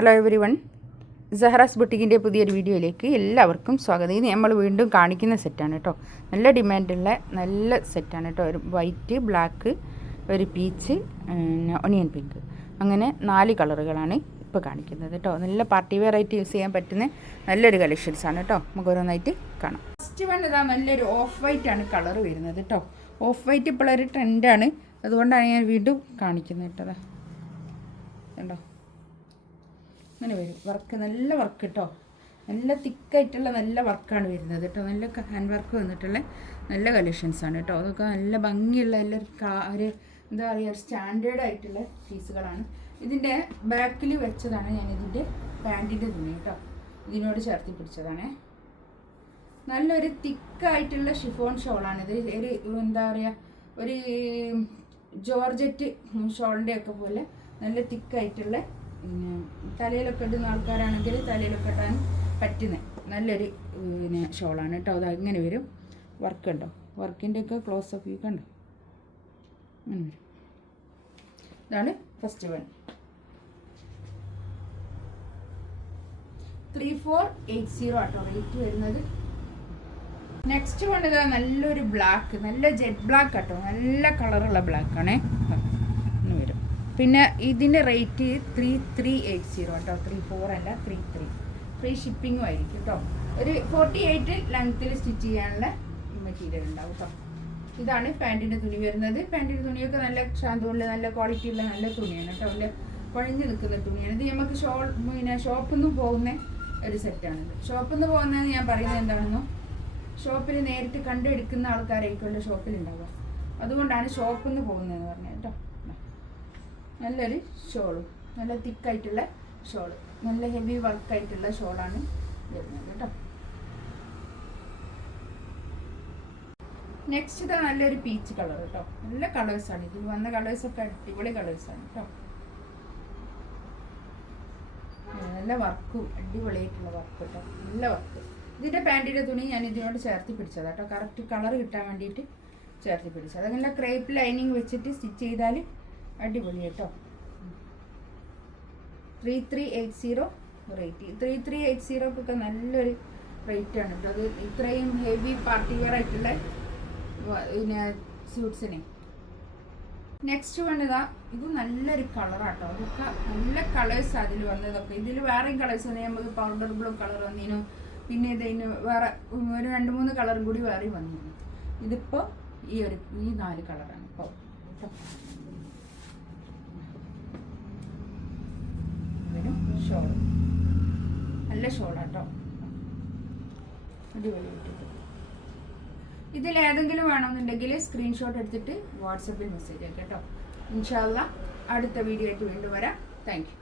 Hello every one, സഹറാസ് ബുട്ടിക്കിൻ്റെ പുതിയൊരു വീഡിയോയിലേക്ക് എല്ലാവർക്കും സ്വാഗതം. ഇത് നമ്മൾ വീണ്ടും കാണിക്കുന്ന സെറ്റാണ് കേട്ടോ. നല്ല ഡിമാൻഡുള്ള നല്ല സെറ്റാണ് കേട്ടോ. ഒരു വൈറ്റ്, ബ്ലാക്ക്, ഒരു പീച്ച്, ഒണിയൻ പിങ്ക്, അങ്ങനെ 4 കളറുകളാണ് ഇപ്പോൾ കാണിക്കുന്നത് കേട്ടോ. നല്ല പാർട്ടി വെയർ ആയിട്ട് യൂസ് ചെയ്യാൻ പറ്റുന്ന നല്ലൊരു കളക്ഷൻസാണ് കേട്ടോ. നമുക്ക് ഓരോന്നായിട്ട് കാണാം. ഫസ്റ്റ് വൺ ഇതാ, നല്ലൊരു ഓഫ് വൈറ്റ് ആണ് കളർ വരുന്നത് കേട്ടോ. ഓഫ് വൈറ്റ് ഇപ്പോഴൊരു ട്രെൻഡാണ്, അതുകൊണ്ടാണ് ഞാൻ വീണ്ടും കാണിക്കുന്നത് കേട്ടോ. കണ്ടോ, അങ്ങനെ വരും വർക്ക്, നല്ല വർക്ക് കേട്ടോ. നല്ല തിക്കായിട്ടുള്ള നല്ല വർക്കാണ് വരുന്നത് കേട്ടോ. നല്ല ഹാൻഡ് വർക്ക് വന്നിട്ടുള്ള നല്ല കളക്ഷൻസാണ് കേട്ടോ. അതൊക്കെ നല്ല ഭംഗിയുള്ള ഒരു എന്താ പറയുക, സ്റ്റാൻഡേർഡ് ആയിട്ടുള്ള പീസുകളാണ്. ഇതിൻ്റെ ബാക്കിൽ വെച്ചതാണ് ഞാൻ ഇതിൻ്റെ പാൻറ്റിൻ്റെ തുണി കേട്ടോ. ഇതിനോട് ചേർത്തി പിടിച്ചതാണ്. നല്ലൊരു തിക്കായിട്ടുള്ള ഷിഫോൺ ഷോളാണിത്. ഒരു എന്താ പറയുക, ഒരു ജോർജറ്റ് ഷോളിൻ്റെ ഒക്കെ പോലെ നല്ല തിക്കായിട്ടുള്ള, പിന്നെ തലയിലൊക്കെ ഇടുന്ന ആൾക്കാരാണെങ്കിൽ തലയിലൊക്കെ ഇടാൻ പറ്റുന്ന നല്ലൊരു ഷോളാണ് കേട്ടോ. അത് അങ്ങനെ വരും. വർക്ക് ഉണ്ടോ, വർക്കിൻ്റെ ഒക്കെ ക്ലോസ് അപ്പ് കണ്ടോ. ഇതാണ് ഫസ്റ്റ് വൺ. 3480 ആട്ടോ റേറ്റ് വരുന്നത്. നെക്സ്റ്റ് വൺ ഇതാ, നല്ലൊരു ബ്ലാക്ക്, നല്ല ജെറ്റ് ബ്ലാക്ക് ആട്ടോ. നല്ല കളറുള്ള ബ്ലാക്കാണേ വരും. പിന്നെ ഇതിൻ്റെ റേറ്റ് 3380 കേട്ടോ. 34 അല്ല, 33. ഫ്രീ ഷിപ്പിങ്ങും ആയിരിക്കും കേട്ടോ. ഒരു 48 ലെങ്ത്തിൽ സ്റ്റിച്ച് ചെയ്യാനുള്ള മെറ്റീരിയൽ ഉണ്ടാവും കേട്ടോ. ഇതാണ് പാൻറ്റിൻ്റെ തുണി വരുന്നത്. പാൻറ്റിൻ്റെ തുണിയൊക്കെ നല്ല ശാന്തമുള്ള നല്ല ക്വാളിറ്റിയുള്ള നല്ല തുണിയാണ് കേട്ടോ. നല്ല കുഴഞ്ഞു നിൽക്കുന്ന തുണിയാണ് ഇത്. നമുക്ക് ഷോപ്പിൽ നിന്ന് പോകുന്ന ഒരു സെറ്റാണിത്. ഷോപ്പിൽ നിന്ന് പോകുന്നതെന്ന് ഞാൻ പറയുന്നത് എന്താണെന്നോ, ഷോപ്പിൽ നേരിട്ട് കണ്ടെടുക്കുന്ന ആൾക്കാരായിരിക്കുമല്ലോ ഷോപ്പിലുണ്ടാവുക. അതുകൊണ്ടാണ് ഷോപ്പിൽ നിന്ന് പോകുന്നതെന്ന് പറഞ്ഞത് കേട്ടോ. നല്ലൊരു ഷോളും, നല്ല തിക്കായിട്ടുള്ള ഷോള്, നല്ല ഹെവി വർക്കായിട്ടുള്ള ഷോളാണ് വരുന്നത് കേട്ടോ. നെക്സ്റ്റ് ഇതാ, നല്ലൊരു പീച്ച് കളർ കേട്ടോ. നല്ല കളേഴ്സാണ് ഇത്. വന്ന കളേഴ്സൊക്കെ അടിപൊളി കളേഴ്സാണ് കേട്ടോ. നല്ല വർക്കും അടിപൊളിയായിട്ടുള്ള വർക്ക് കേട്ടോ. നല്ല വർക്ക്. ഇതിൻ്റെ പാൻറ്റിൻ്റെ തുണി ഞാൻ ഇതിനോട് ചേർത്തി പിടിച്ചതാണ് കേട്ടോ. കറക്റ്റ് കളർ കിട്ടാൻ വേണ്ടിയിട്ട് ചേർത്തി പിടിച്ചത്. അതങ്ങനെ ക്രേപ്പ് ലൈനിങ് വെച്ചിട്ട് സ്റ്റിച്ച് ചെയ്താൽ അടിപൊളി കേട്ടോ. 3380 റേറ്റ്. 3380 നല്ലൊരു റേറ്റാണ് കേട്ടോ. അത് ഇത്രയും ഹെവി പാർട്ടി വെയർ ആയിട്ടുള്ള പിന്നെ സ്യൂട്ട്സിന്. നെക്സ്റ്റ് വൺ ഇതാ, ഇത് നല്ലൊരു കളറാട്ടോ. അതൊക്കെ നല്ല കളേഴ്സ് അതിൽ വന്നതൊക്കെ. ഇതിൽ വേറെയും കളേഴ്സ് വന്നു. നമുക്ക് പൗഡർ ബ്ലൂ കളർ വന്നിനു, പിന്നെ ഇതിന് വേറെ ഒരു 2-3 കളറും കൂടി വേറെയും വന്നിരുന്നു. ഇതിപ്പോൾ ഈ 4 കളറാണ് ഇപ്പോൾ കേട്ടോ. ഷോൾ നല്ല ഷോളാട്ടോ, അടിപൊളിയായിട്ട്. ഇതിലേതെങ്കിലും വേണമെന്നുണ്ടെങ്കിൽ സ്ക്രീൻഷോട്ട് എടുത്തിട്ട് വാട്സപ്പിൽ മെസ്സേജ് ആക്കാം കേട്ടോ. ഇൻഷാ അല്ലാഹ് അടുത്ത വീഡിയോ ആയിട്ട് വീണ്ടും വരാം. Thank you.